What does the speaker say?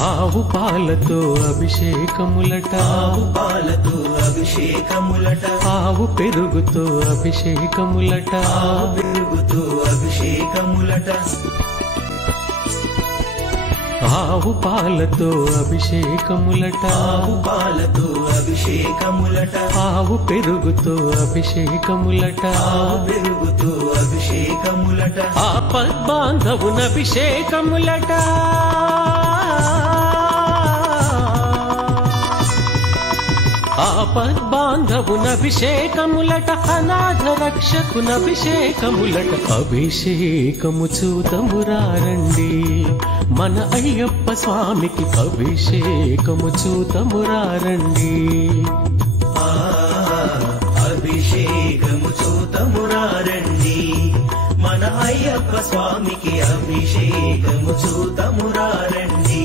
ఆవు పాలతో అభిషేకములట, ఆవు పాలతో అభిషేకములట, ఆవు పెరుగుతో అభిషేకములట, ఆవు పెరుగుతో అభిషేకములట, ఆవు పాలతో అభిషేకములట, ఆవు పాలతో అభిషేకములట, ఆవు పెరుగుతో అభిషేకములట, ఆవు పెరుగుతో అభిషేకములట, ఆపద్బాంధవునభిషేకములట, ఆపద్బాంధవునభిషేకములట, అనాథ రక్షకునభిషేకములట. అభిషేకము చూతమురారండి మన అయ్యప్ప స్వామికి, అభిషేకము చూతమురారండి. అభిషేకము చూతమురారండి మన అయ్యప్ప స్వామికి, అభిషేకము చూతమురారండి.